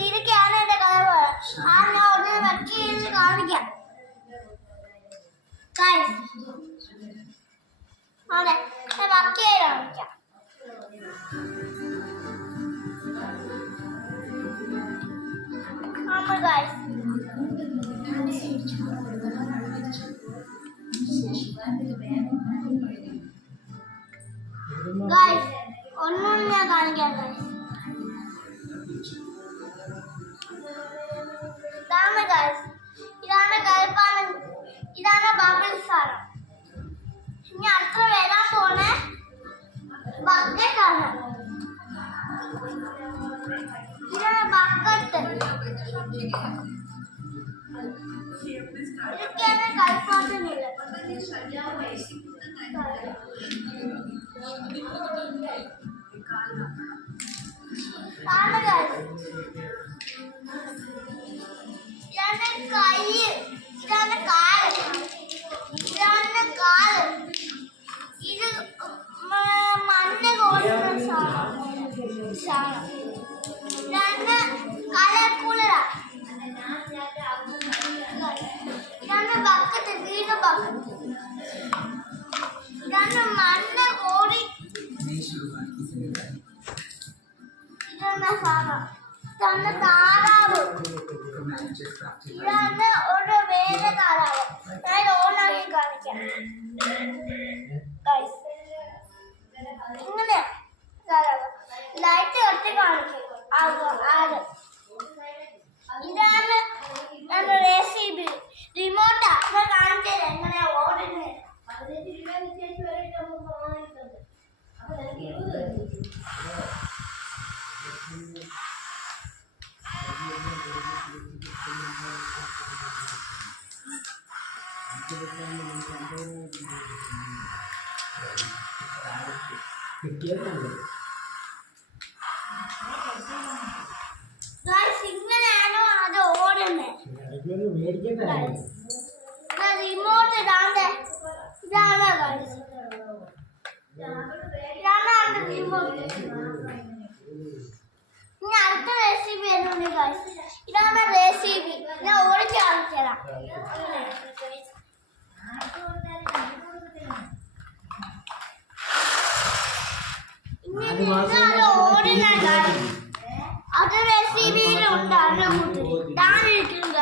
ഇതൊക്കെയാണ് എന്റെ കളർ ആ ഞാൻ ഉടനെ വെക്കി കാണിക്കാം. Guys. അതെ ഞാൻ വർക്ക് ചെയ്ത് കാണിക്കാം. ഗൈസ് ഗൈസ് ഇതാണ് ബബിൾ സാധനം ഇനി അടുത്ത വരാൻ പോണ ബക്കറ്റ് ആണ് ഇതാണ് ബക്കറ്റ്. ഇതൊക്കെയാണ് കൽപ്പാത്തിനുള്ളത് സാധനം ഇതാണ് ബക്കറ്റ് വീട് ബക്കറ്റ് ഇതാണ് മണ്ണ് കോരി ഇതാണ് സാധനം? ഇതാണ് താറാവ്? ഇതാണ് ആകെ ഇതാണ് ഞാൻ റെസിപ്പി റിമോട്ടാ ഞാൻ കാണിച്ചത് എങ്ങനെയാ ഓടുന്നത് Guys, ഇങ്ങനെയാണോ അത് ഓടുന്നത് മേടിക്കണ്ടായിരുന്നു റിമോട്ട് ഇതാണ്ട് ഇതാണ് guys. ഇതാണ് അതിന്റെ റിമോട്ട് ഇനി അടുത്ത റെസിപ്പി guys. ഇതാണ് റെസിപ്പി ഞാൻ ഓടിച്ച് ഓടുന്ന guys. അത് റെസിപ്പിയിലുണ്ട് போட்டு அரை மூட்டு. தான் இருக்குங்க